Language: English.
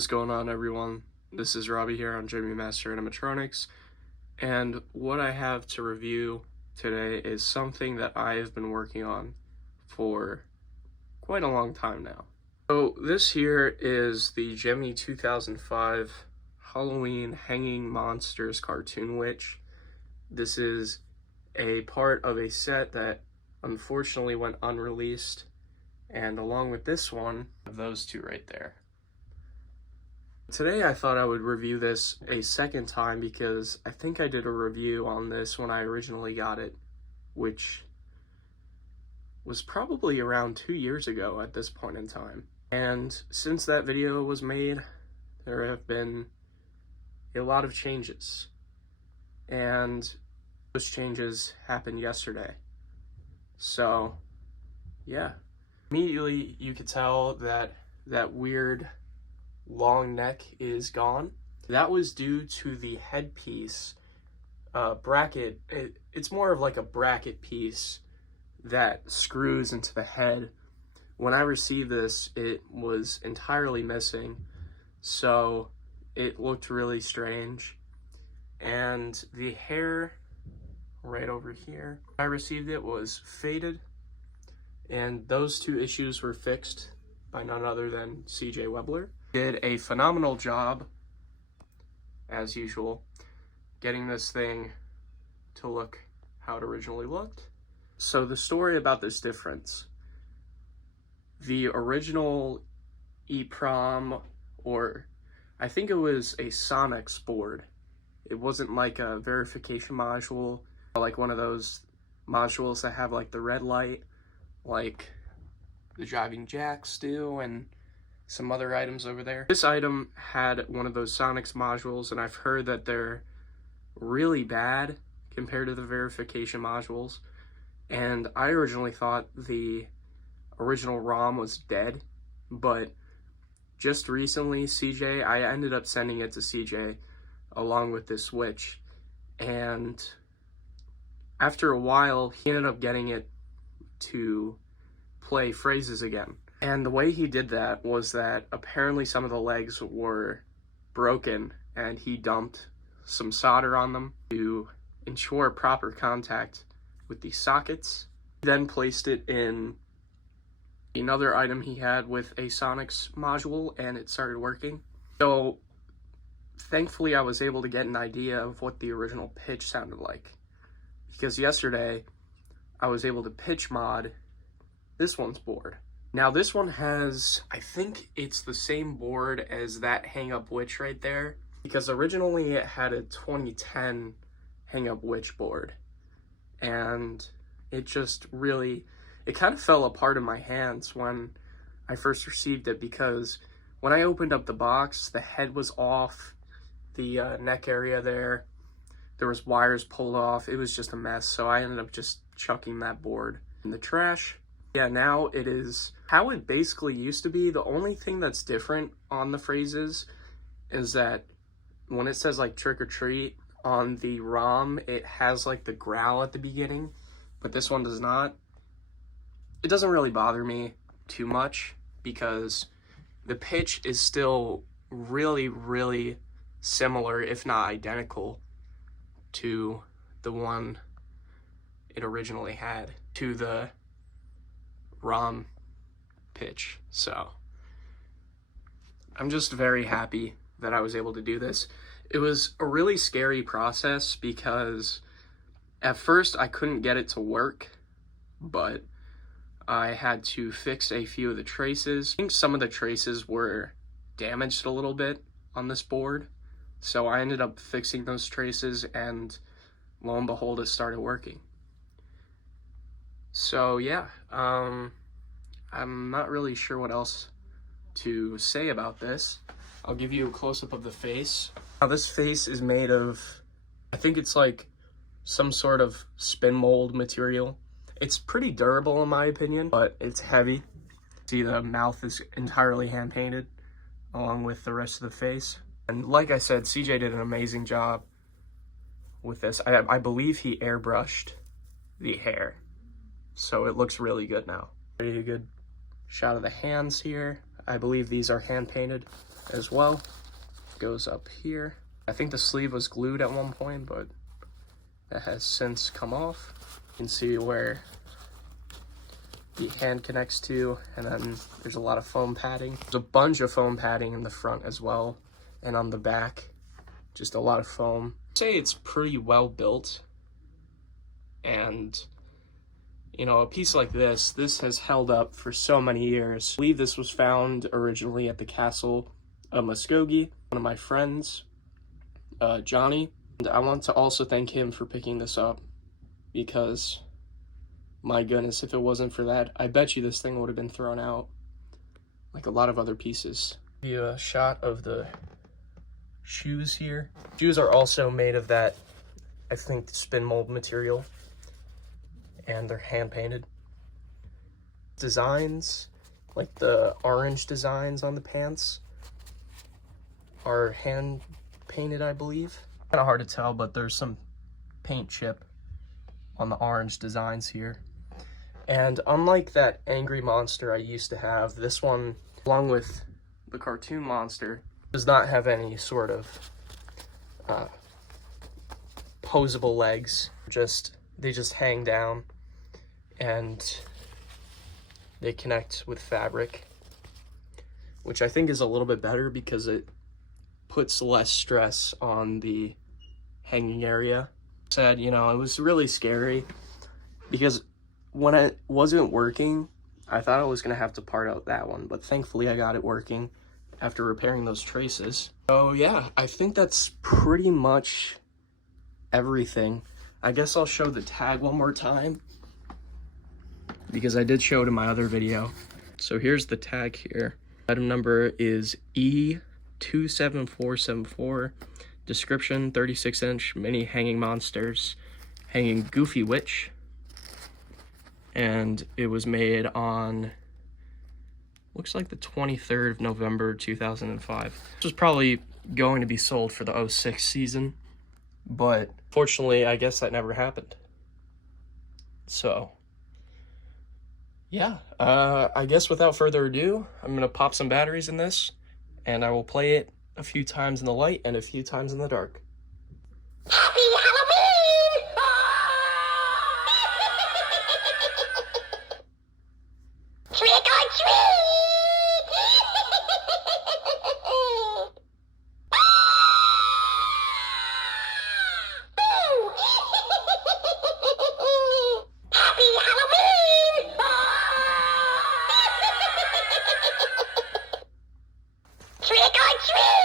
What is going on, everyone? This is Robbie here on Gemmy Master Animatronics, and what I have to review today is something that I have been working on for quite a long time now. So this here is the Gemmy 2005 Halloween Hanging Monsters Cartoon Witch. This is a part of a set that unfortunately went unreleased, and along with this one, those two right there. Today I thought I would review this a second time because I think I did a review on this when I originally got it, which was probably around 2 years ago at this point in time. And since that video was made, there have been a lot of changes. And those changes happened yesterday. So, yeah. Immediately you could tell that that weird long neck is gone. That was due to the headpiece bracket. It's more of like a bracket piece that screws into the head. When I received this, it was entirely missing, so it looked really strange. And the hair right over here, when I received it, was faded, and those two issues were fixed by none other than CJ Webler. Did a phenomenal job, as usual, getting this thing to look how it originally looked. So the story about this difference: the original EEPROM, or I think it was a Sonics board. It wasn't like a verification module, like one of those modules that have like the red light, like the driving jacks do, and some other items over there. This item had one of those Sonics modules, and I've heard that they're really bad compared to the verification modules. And I originally thought the original ROM was dead, but just recently I ended up sending it to CJ along with this Witch, and after a while he ended up getting it to play phrases again. And the way he did that was that apparently some of the legs were broken, and he dumped some solder on them to ensure proper contact with the sockets. He then placed it in another item he had with a Sonics module, and it started working. So thankfully I was able to get an idea of what the original pitch sounded like, because yesterday I was able to pitch mod this one's board. Now this one has, I think it's the same board as that Hang Up Witch right there, because originally it had a 2010 Hang Up Witch board, and it just really, it kind of fell apart in my hands when I first received it, because when I opened up the box, the head was off, the neck area there was wires pulled off. It was just a mess, so I ended up just chucking that board in the trash. Yeah, now it is how it basically used to be. The only thing that's different on the phrases is that when it says like trick or treat on the ROM, it has like the growl at the beginning, but this one does not. It doesn't really bother me too much because the pitch is still really, really similar, if not identical, to the one it originally had, to the ROM pitch. So I'm just very happy that I was able to do this. It was a really scary process because at first I couldn't get it to work, but I had to fix a few of the traces. I think some of the traces were damaged a little bit on this board, so I ended up fixing those traces, and lo and behold, it started working. So yeah, I'm not really sure what else to say about this. I'll give you a close-up of the face. Now this face is made of, I think it's like some sort of spin mold material. It's pretty durable in my opinion, but it's heavy. See, the mouth is entirely hand-painted along with the rest of the face. And like I said, CJ did an amazing job with this. I believe he airbrushed the hair, so it looks really good now. Pretty good shot of the hands here. I believe these are hand painted. as well. Goes up here. I think the sleeve was glued at one point, but that has since come off. You can see where the hand connects to, and then there's a lot of foam padding. There's a bunch of foam padding in the front as well, and on the back, just a lot of foam. I'd say it's pretty well built, and you know, a piece like this has held up for so many years. I believe this was found originally at the Castle of Muskogee. One of my friends, Johnny, and I want to also thank him for picking this up, because my goodness, if it wasn't for that, I bet you this thing would have been thrown out like a lot of other pieces. Give you a shot of the shoes here. Shoes are also made of that, I think, spin mold material, and they're hand painted. Designs, like the orange designs on the pants, are hand painted, I believe. Kind of hard to tell, but there's some paint chip on the orange designs here. And unlike that angry monster I used to have, this one, along with the cartoon monster, does not have any sort of posable legs. They just hang down, and they connect with fabric, which I think is a little bit better because it puts less stress on the hanging area. Said, you know, it was really scary because when it wasn't working, I thought I was gonna have to part out that one, but thankfully I got it working after repairing those traces. So yeah, I think that's pretty much everything. I guess I'll show the tag one more time, because I did show it in my other video. So here's the tag here. Item number is E27474. Description: 36-inch mini hanging monsters, hanging Goofy Witch. And it was made on, looks like the 23rd of November 2005. This was probably going to be sold for the 06 season, but fortunately, I guess that never happened. So yeah, I guess without further ado, I'm gonna pop some batteries in this, and I will play it a few times in the light and a few times in the dark. Happy Halloween! Trick or treat! Happy Halloween! Trick or treat!